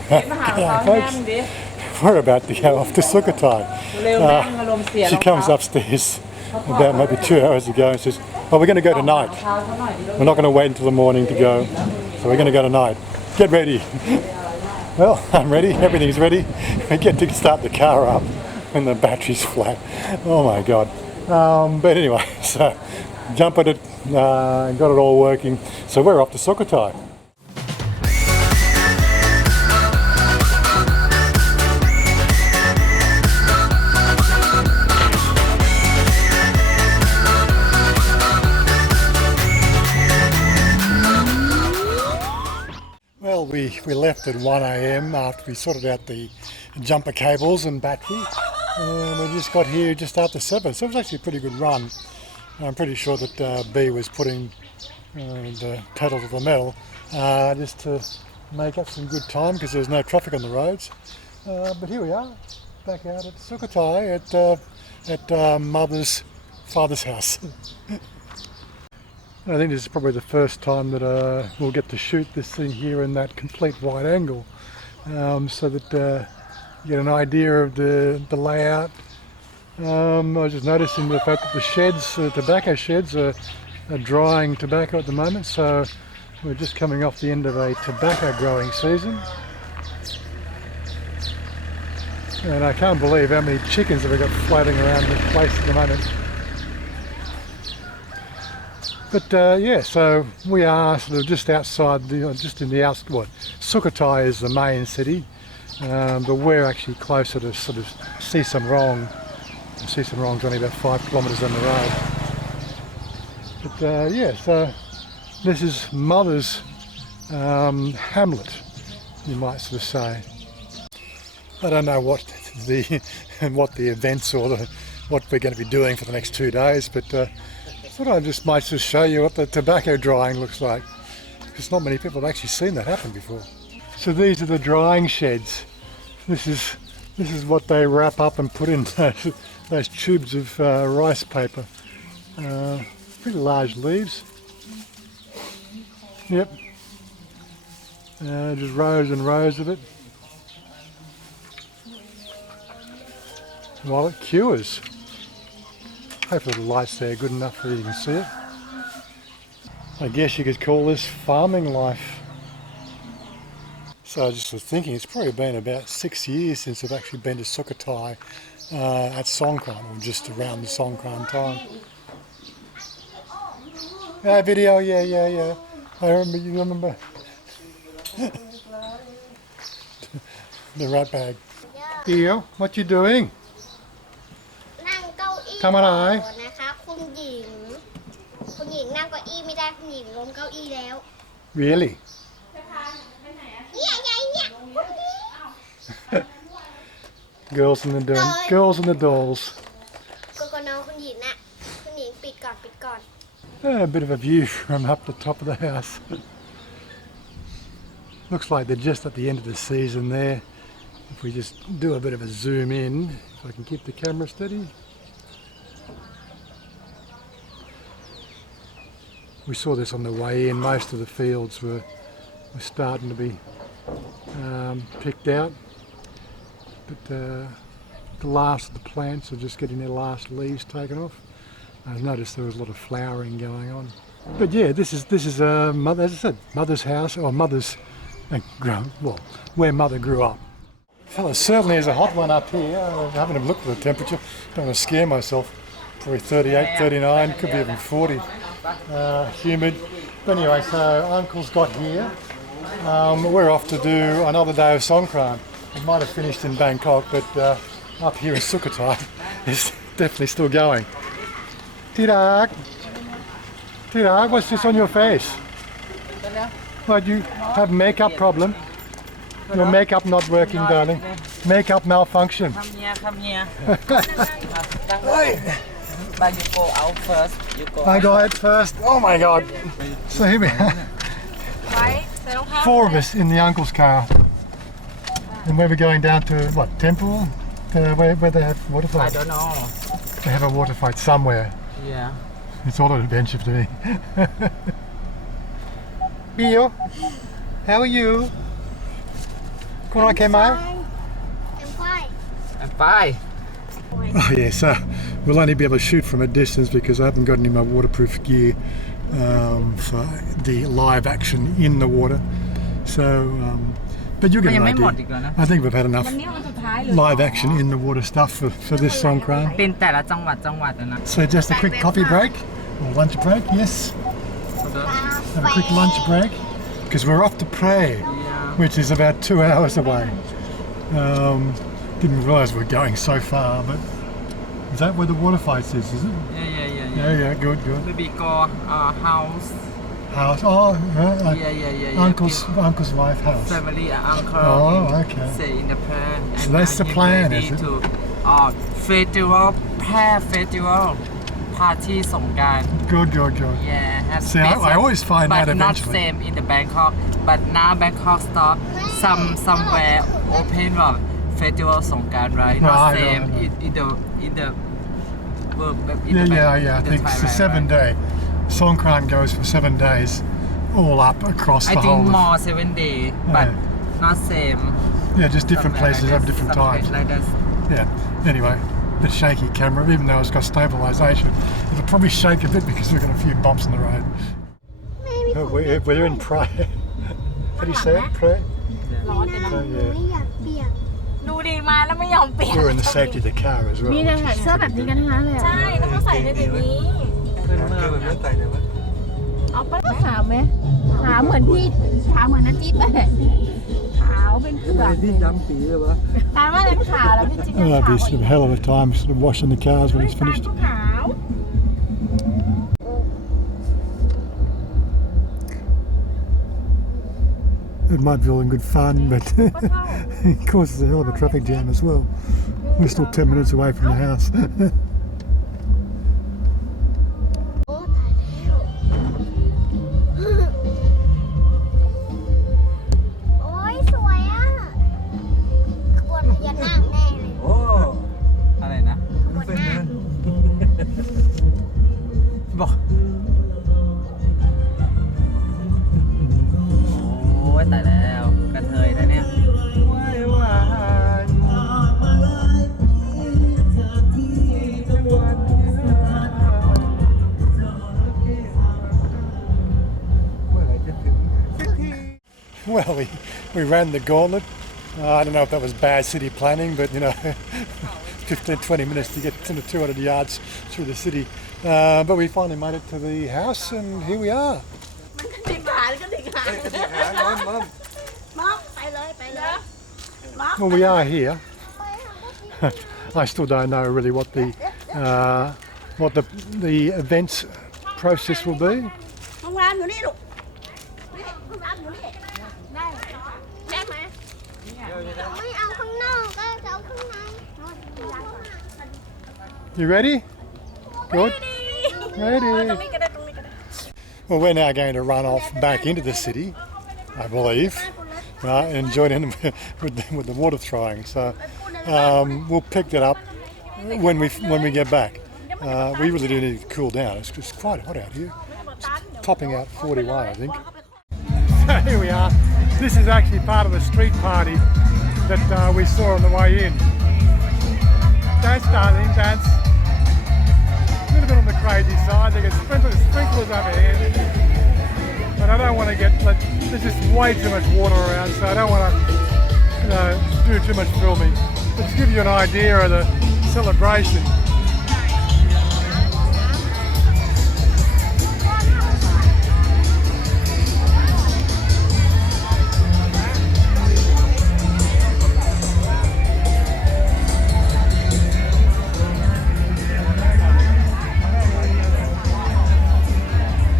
folks, we're about to go off to Sukhothai. She comes upstairs about maybe 2 hours ago and says, "Oh, we're going to go tonight. We're not going to wait until the morning to go, so we're going to go tonight. Get ready." Well, I'm ready. Everything's ready. We get to start the car up when the battery's flat. Oh my God. But anyway, so jump at it, got it all working. So we're off to Sukhothai. Well, we left at 1 AM after we sorted out the jumper cables and battery. We just got here just after 7, so it was actually a pretty good run. I'm pretty sure that B was putting the pedal to the metal just to make up some good time because there was no traffic on the roads. But here we are, back out at Sukhothai at Mother's father's house. I think this is probably the first time that we'll get to shoot this thing here in that complete wide angle, so that you get an idea of the layout. I was just noticing the fact that the sheds, the tobacco sheds, are drying tobacco at the moment, so we're just coming off the end of a tobacco growing season. And I can't believe how many chickens have we got floating around this place at the moment. But yeah, so we are sort of just outside, just in the outskirts. Sukhothai is the main city, but we're actually closer to sort of Si Samrong. Si Samrong's only about 5 kilometres down the road. But yeah, so this is Mother's hamlet, you might sort of say. I don't know what the events or what we're going to be doing for the next 2 days, but I thought I just might just show you what the tobacco drying looks like, because not many people have actually seen that happen before. So these are the drying sheds. This is what they wrap up and put in those tubes of rice paper. Pretty large leaves. Yep. Just rows and rows of it. While it cures. Hopefully the light's there good enough for you can see it. I guess you could call this farming life. So I just was thinking, it's probably been about 6 years since I've actually been to Sukhothai at Songkran, or just around the Songkran time. Video, yeah. I remember, you remember? The rat bag. Theo, what you doing? Come on, I. Really? Girls and the dolls. A bit of a view from up the top of the house. Looks like they're just at the end of the season there. If we just do a bit of a zoom in, if I can keep the camera steady. We saw this on the way in. Most of the fields were starting to be picked out, but the last of the plants are just getting their last leaves taken off. I noticed there was a lot of flowering going on. But yeah, this is Mother, as I said, Mother's house, or Mother's where Mother grew up. Well, it certainly is a hot one up here. I haven't looked at the temperature. Don't want to scare myself. Probably 38, 39, could be even 40. Humid. But anyway, so Uncle's got here. We're off to do another day of Songkran. It might have finished in Bangkok, but up here in Sukhothai it's definitely still going. Tirak, what's this on your face? What, you have makeup problem? Your makeup not working, darling. Makeup malfunction. Come here. But you go out first. I go out first. Oh my God. So here we are. 4 of us in the uncle's car. And where we're going down to, what, temple? Where they have water fights? I don't know. They have a water fight somewhere. Yeah. It's all an adventure to me. Bio, how are you? Can I come out? And bye. Oh yeah, so we'll only be able to shoot from a distance because I haven't got any of my waterproof gear for the live action in the water. So, but you'll get an idea. I think we've had enough live action in the water stuff for this Songkran. เป็นแต่ละจังหวัดนะ So just a quick coffee break or lunch break, yes. Have a quick lunch break because we're off to Phrae, which is about 2 hours away. Didn't realise we're going so far, but is that where the water fight is it? Yeah, good. Maybe go house. House, uncle's wife house. Family uncle. Oh, okay. Stay in the Phrae. So that's the plan, is it? To festival Phrae festival party Songkran. Good. Yeah. See, I always find but out eventually. But not same in the Bangkok. But now Bangkok stop somewhere open festival Songkran, right? Not same in the Yeah. I think it's a 7-day. Songkran goes for 7 days, all up across the whole. I think more 7 days, but not same. Yeah, just different places have different times. Like that. Yeah. Anyway, the shaky camera, even though it's got stabilisation, it'll probably shake a bit because we've got a few bumps in the road. We're in Phrae. How do you say it? Phrae? Yeah. ดูดีมาแล้วไม่ยอมเปลี่ยน We're in the safety of the car as well. มีแต่เสื้อแบบนี้กันทั้งนั้นเลยใช่แล้วก็ใส่ในแบบนี้เอาไปขาวไหมขาวเหมือนพี่ขาวเหมือนน้ำจิ๊บเลยขาวเป็นเผือกพี่ดำปีเลยวะตามว่าอะไรขาวแล้วพี่จิ๊บ That'll be a hell of a time sort of washing the cars when it's finished. ขาว It might be all in good fun, but it causes a hell of a traffic jam as well. We're still 10 minutes away from the house. โอ้ยสวยอ่ะขบวนพญานาคแน่เลย โอ้อะไรนะ ขบวนนาค บอกโอ้ยตายแล้วกระเทยนะเนี่ย Well, we ran the gauntlet. I don't know if that was bad city planning, but 15-20 minutes to get to the 200 yards through the city. But we finally made it to the house, and here we are. ติดขาก็ติดขาไปเลย Well, we are here. I still don't know really what the events process will be. ห้องน้ำอยู่นี่ลูกห้องน้ำอยู่นี่ได้ไหม ไม่เอาข้างนอกก็จะเอาข้างใน You ready? Good. ตรง Ready. นี้ก็ได้ Well, we're now going to run off back into the city, I believe, and join in with the water throwing. So we'll pick that up when we get back. We really do need to cool down. It's quite hot out here. It's topping out 41, I think. So here we are. This is actually part of the street party that we saw on the way in. Dance, darling, dance. A little bit on the crazy side. They get sprinklers over here. But I don't want to there's just way too much water around, so I don't want to do too much filming. But to give you an idea of the celebration.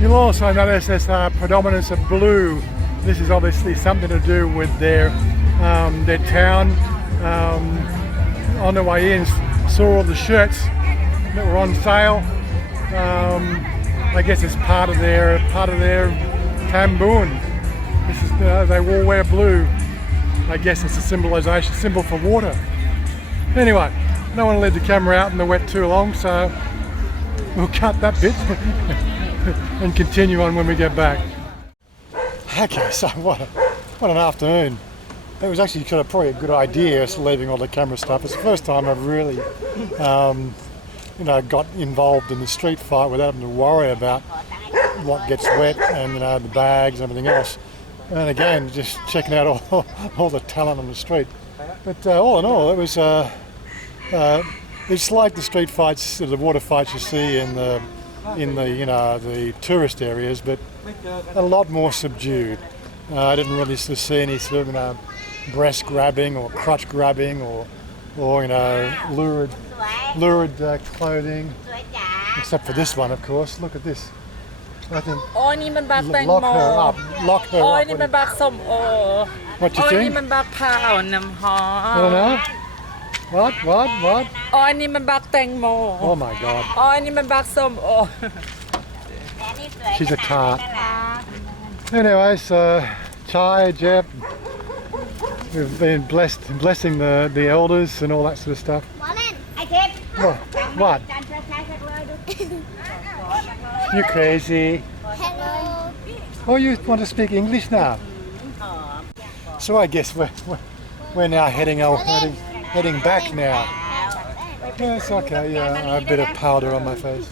You'll also notice there's a predominance of blue. This is obviously something to do with their town. On the way in, saw all the shirts that were on sale. I guess it's part of their tambun. This is they all wear blue. I guess it's a symbol for water. Anyway, I don't want to leave the camera out in the wet too long, so we'll cut that bit and continue on when we get back. Okay, so what an afternoon. it was actually kind of probably a good idea leaving all the camera stuff. It's the first time I've really, got involved in the street fight without having to worry about what gets wet and the bags and everything else. And again, just checking out all the talent on the street. But all in all, it was it's like the street fights, the water fights you see in the tourist areas, but a lot more subdued. I didn't really see any sort of breast grabbing or crotch grabbing or lurid clothing, except for this one, of course. Look at this. I think lock her up. Lock her up. What you think? I don't know. What? Oh my God. She's a tart. Anyway, so Chai, Jep, we've been blessing the elders and all that sort of stuff. What? You crazy? Hello. Oh, you want to speak English now? So I guess we're now heading back now. Yeah, it's okay. Yeah, a bit of powder on my face.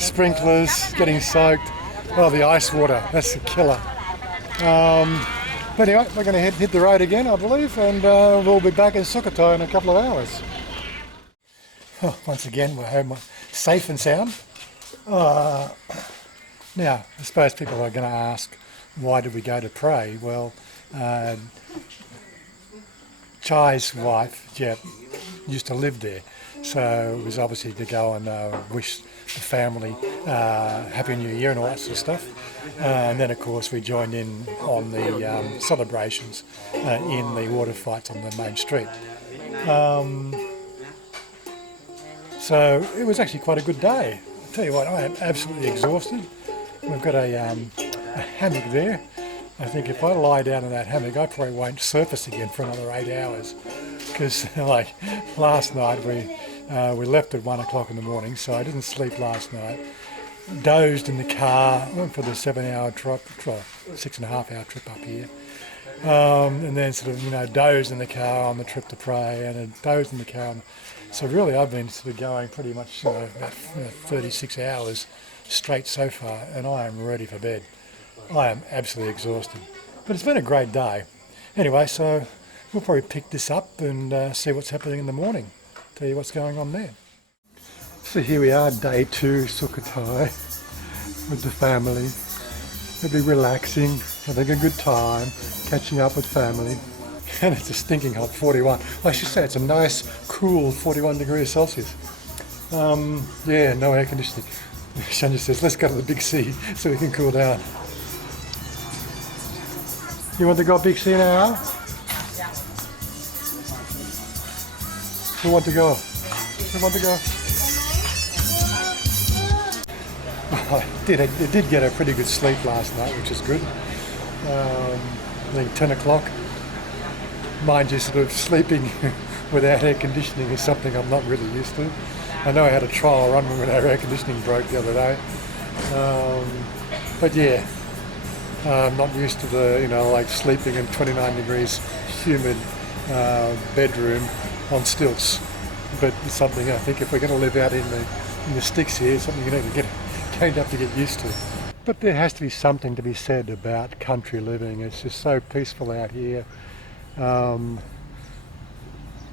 Sprinklers getting soaked. Oh, the ice water, that's the killer. But anyway, we're going to hit the road again, I believe, and we'll be back in Sukhothai in a couple of hours. Oh, once again, we're home safe and sound. Now, I suppose people are going to ask, why did we go to Phrae? Well, Chai's wife, Jep, used to live there, so it was obviously to go and wish the family Happy New Year and all that sort of stuff. And then, of course, we joined in on the celebrations in the water fights on the main street. So it was actually quite a good day. I'll tell you what, I am absolutely exhausted. We've got a hammock there. I think if I lie down in that hammock, I probably won't surface again for another 8 hours. Because like last night, we left at 1 o'clock in the morning, so I didn't sleep last night. Dozed in the car, went for the 7-hour trip, 6.5-hour trip up here. And then sort of, dozed in the car on the trip to Phrae, and dozed in the car. So really, I've been sort of going pretty much about 36 hours straight so far, and I am ready for bed. I am absolutely exhausted. But it's been a great day. Anyway, so we'll probably pick this up and see what's happening in the morning. Tell you what's going on there. So here we are, day 2, Sukhothai, with the family. We'll be relaxing, having a good time, catching up with family. And it's a stinking hot 41. I should say it's a nice, cool 41 degrees Celsius. Yeah, no air conditioning. Chanya says, let's go to the big sea so we can cool down. You want to go big sea now? Who want to go? Who want to go? I did get a pretty good sleep last night, which is good. I think 10 o'clock. Mind you, sort of sleeping without air conditioning is something I'm not really used to. I know I had a trial run when our air conditioning broke the other day. But yeah, I'm not used to the, like sleeping in 29 degrees humid bedroom on stilts. But it's something I think if we're going to live out in the sticks here, it's something you're going to have to get used to. But there has to be something to be said about country living. It's just so peaceful out here.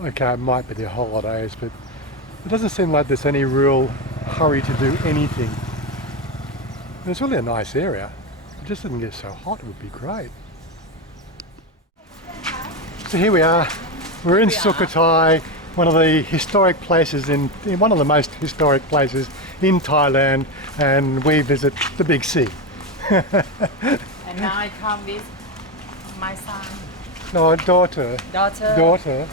Okay, it might be the holidays, but it doesn't seem like there's any real hurry to do anything. It's really a nice area. It just didn't get so hot, it would be great. So here we are. We're in Sukhothai, one of the historic places one of the most historic places in Thailand, and we visit the big sea. And now I come with my son. No, daughter. Daughter. Daughter.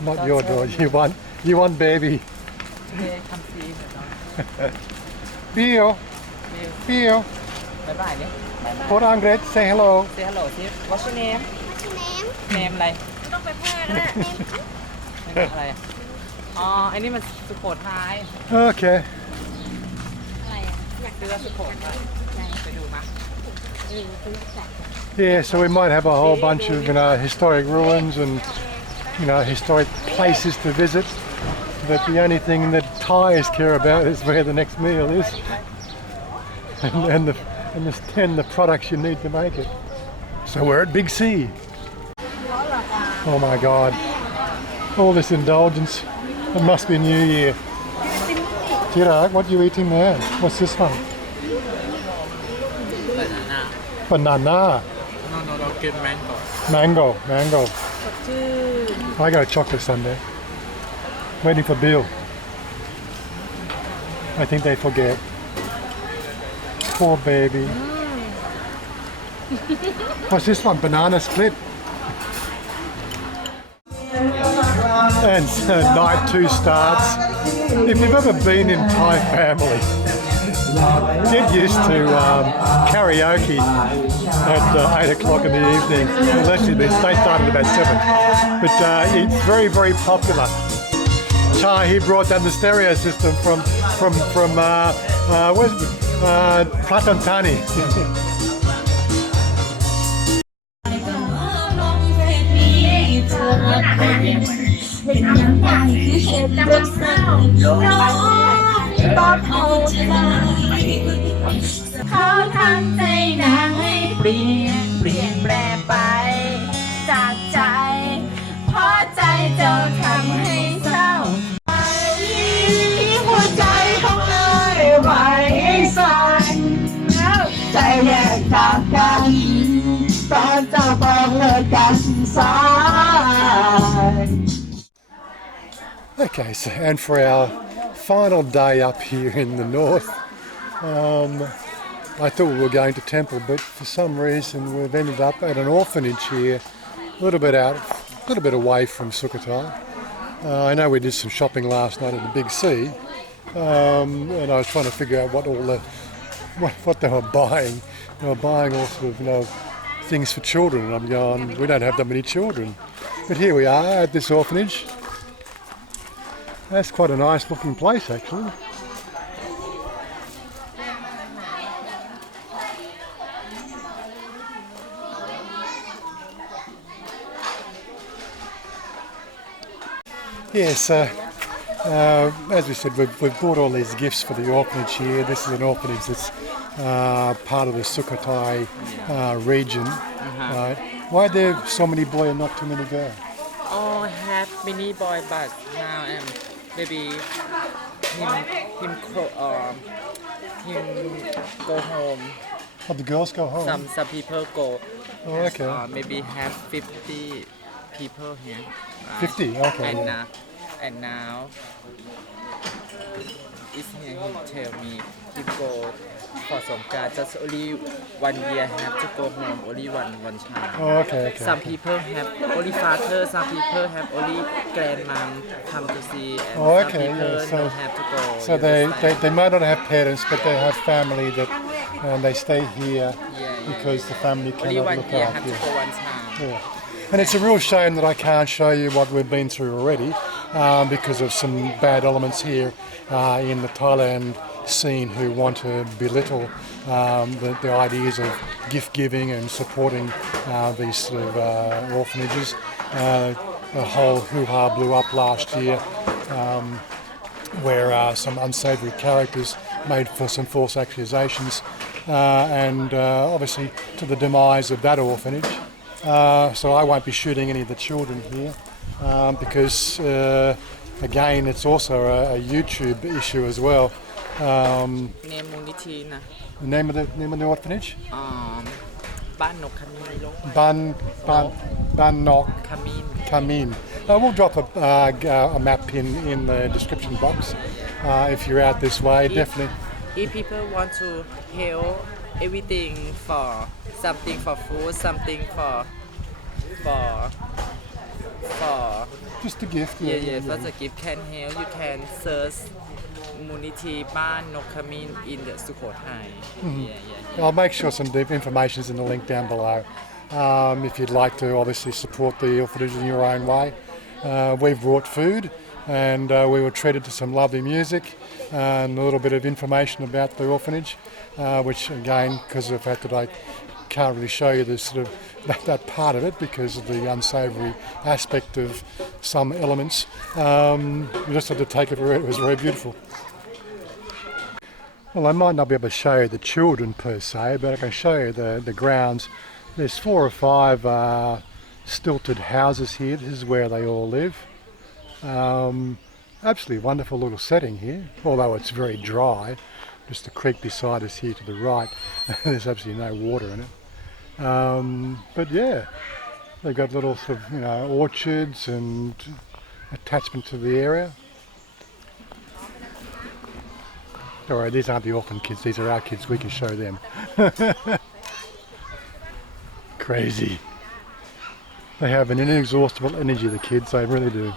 Not your daughter. You want baby. Okay, come see the daughter. Bill. Bill. Bye bye. Put on great. Say hello. Say hello, Steve. What's your name? What's your name? Name อะไร ไม่ต้องไปแพร่ก็ได้ อะไรอ๋ออันนี้มันสุโขทัย Okay. อะไรอ่ะอยาก เรือสุโขทัยไปดูมั้ย ซื้อจัด Yeah, so we might have a whole bunch of historic ruins and historic places to visit. But the only thing that Thais care about is where the next meal is, and the products you need to make it. So we're at Big C. Oh my God! All this indulgence. It must be New Year. Tirak, what are you eating there? What's this one? Banana. Banana. No, get mango. Mango. I got a chocolate sundae. Waiting for Bill. I think they forget. Poor baby. What's this one? Banana split. And night 2 starts. If you've ever been in Thai family, get used to karaoke at 8 o'clock in the evening. Well, actually, they started about 7. But it's very, very popular. Chai, he brought down the stereo system from Pratantani. Okay, so and for our final day up here in the north, I thought we were going to temple, but for some reason we've ended up at an orphanage here, a little bit away from Sukhothai. I know we did some shopping last night at the Big C, and I was trying to figure out what they were buying. They were buying all sort of things for children, and I'm going, we don't have that many children. But here we are at this orphanage. That's quite a nice looking place, actually. Yes, as we said, we've bought all these gifts for the orphanage here. This is an orphanage that's part of the Sukhothai region. Right? Why are there so many boys and not too many girls? Oh, have many boy, but now maybe him go home. Oh, the girls go home? Some people go. Oh, okay. Maybe have 50 people here. 50, okay. And now it's here. He tell me he go for Songkran. Just only 1 year have to go home. Only one child. Oh, okay. Some people have only father. Some people have only grandmom come to see. And Oh, some okay. people Yeah. So, don't have to go. so they might not have parents, but they have family that they stay here because the family Only cannot 1 look year after have to you. go one time. Yeah. And it's a real shame that I can't show you what we've been through already because of some bad elements here in the Thailand scene who want to belittle the ideas of gift giving and supporting these sort of orphanages. The whole hoo-ha blew up last year where some unsavoury characters made for some false accusations and obviously to the demise of that orphanage. So I won't be shooting any of the children here because again it's also a YouTube issue as well. The name of the orphanage? Ban Nok Ban Nok Kamin. We'll drop a map pin in the description box if you're out this way. Definitely. If people want to help, everything for something for food, something for Just a gift. yeah, that's a gift can help. You can search Muniti Ban Nok Kamin in the Sukhothai. I'll make sure some information is in the link down below. If you'd like to obviously support the orphanage in your own way. We've brought food and we were treated to some lovely music and a little bit of information about the orphanage, which again, because of the fact that I can't really show you this sort of that part of it because of the unsavoury aspect of some elements. You just have to take it. It was very beautiful. Well, I might not be able to show you the children per se, but I can show you the grounds. There's 4 or 5 stilted houses here. This is where they all live. Absolutely wonderful little setting here, although it's very dry. Just the creek beside us here to the right. There's absolutely no water in it. But yeah, they've got little sort of, orchards and attachment to the area. Don't worry, these aren't the orphan kids, these are our kids, we can show them. Crazy. They have an inexhaustible energy, the kids, they really do.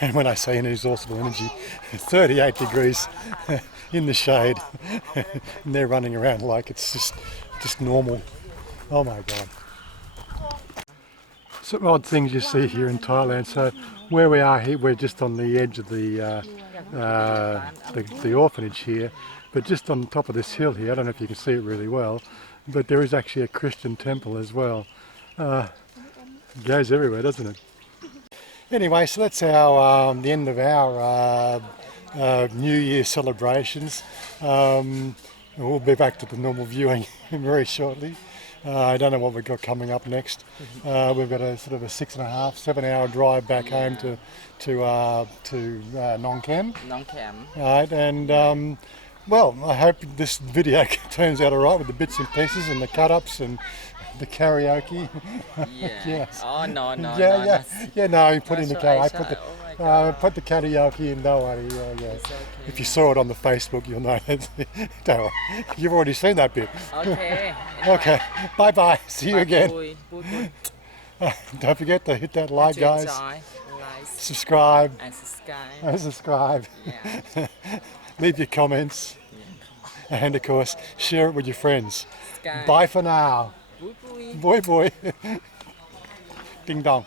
And when I say inexhaustible energy, 38 degrees in the shade, and they're running around like it's just normal. Oh my God. Some odd things you see here in Thailand. So where we are here, we're just on the edge of the orphanage here, but just on the top of this hill here, I don't know if you can see it really well, but there is actually a Christian temple as well. It goes everywhere, doesn't it? Anyway, so that's our the end of our New Year celebrations. We'll be back to the normal viewing very shortly. I don't know what we've got coming up next. We've got a sort of a 6.5, 7 hour drive back home to Songkran. Right, and well, I hope this video turns out alright with the bits and pieces and the cut-ups and the karaoke. Yes. Oh no. No, you put in the karaoke. Put the karaoke in, don't worry. Yeah. If you saw it on the Facebook, you'll know it. Don't worry. You've already seen that bit. Okay. Okay. Bye. See you again. Bye. Don't forget to hit that like, guys. Like, Subscribe. and subscribe. Yeah. Leave your comments. Yeah. And of course, share it with your friends. Sky. Bye for now. Bye. Boy. Ding dong.